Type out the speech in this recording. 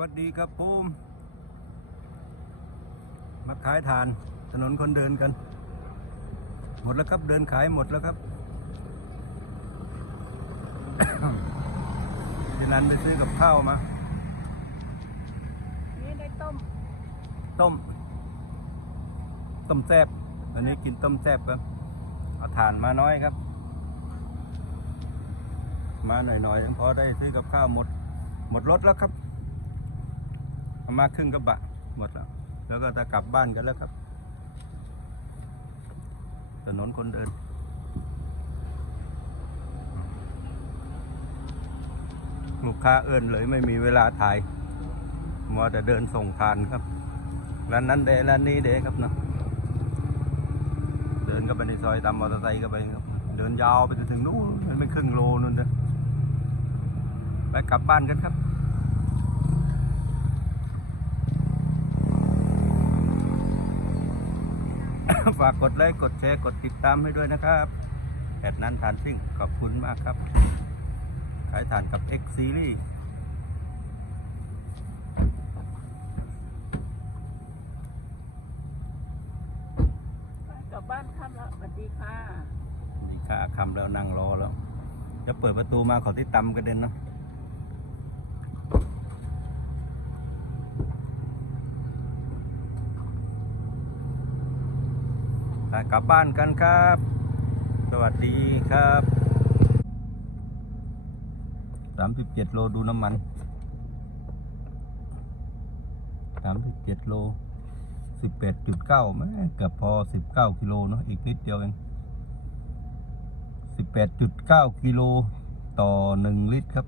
วัสดีครับผมมาขายทานถนนคนเดินกัน หมดแล้วครับเดินขายหมดแล้วครับที่นั้นไปซื้อกับข้าวมานี่ได้ต้ม ต้ม ต้มแซบอันนี้กินต้มแซบครับเอาถ่านมาน้อยครับ มาหน่อยๆพอได้ซื้อกับข้าวหมด หมดรถแล้วครับ เอามาครึ่งกระบะหมดแล้ว แล้วก็จะกลับบ้านกันแล้วครับ ถนนคนเดินลูกค้าเอินเลยไม่มีเวลาถ่ายมัวแต่เดินส่งทานครับร้านนั้นเดร้านนี้เดครับเนาะเดินก็ไปในซอยตามมอเตอร์ไซค์ก็ไปครับเดินยาวไปจนถึงนู้นมันไม่ครึ่งโลนู่นเด้อไปกลับบ้านกันครับ ฝากกดไลค์กดแชร์กดติดตามให้ด้วยนะครับแอดนั้นทานซิ่งขอบคุณมากครับ ขายฐานกับ X Series กลับบ้านค่ำแล้วสวัสดีค่ะมีค่าคำแล้วนั่งรอแล้วจะเปิดประตูมาขอที่ตำกระเด็นเนาะ กลับบ้านกันครับ สวัสดีครับสามสิบเจ็ดโลดูน้ำมันสามสิบเจ็ดโลสิบแปดจุดเก้าแม่เกือบพอสิบเก้ากิโลเนาะอีกนิดเดียวเอง18.9กิโลต่อ1ลิตรครับ